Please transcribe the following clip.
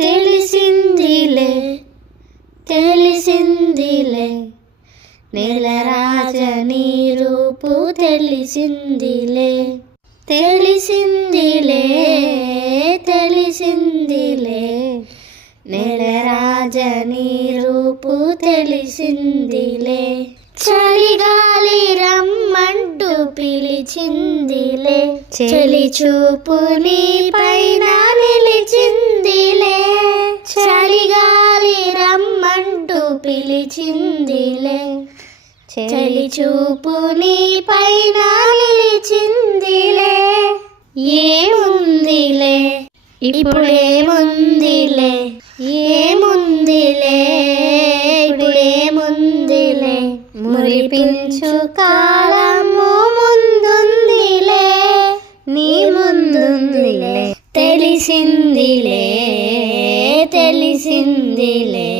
తెలిసిందిలే తెలిసిందిలే. నీలరాజ నీ రూపు తెలిసిందిలే తెలిసిందిలే తెలిసిందిలే. నెలరాజ నీ రూపు తెలిసిందిలే. చలిగాలి రమ్మంటూ పిలిచిందిలే చలి చూపు నీ పిలిచిందిలే చలి చూపు నీ పైన నిలిచిందిలే. ఏముందిలే? ఇప్పుడేముందిలే? ఏముందిలే? ఇప్పుడేముందిలే? మురిపించు కాలము ముందుందిలే. నీ ముందుందిలే. తెలిసిందిలే తెలిసిందిలే.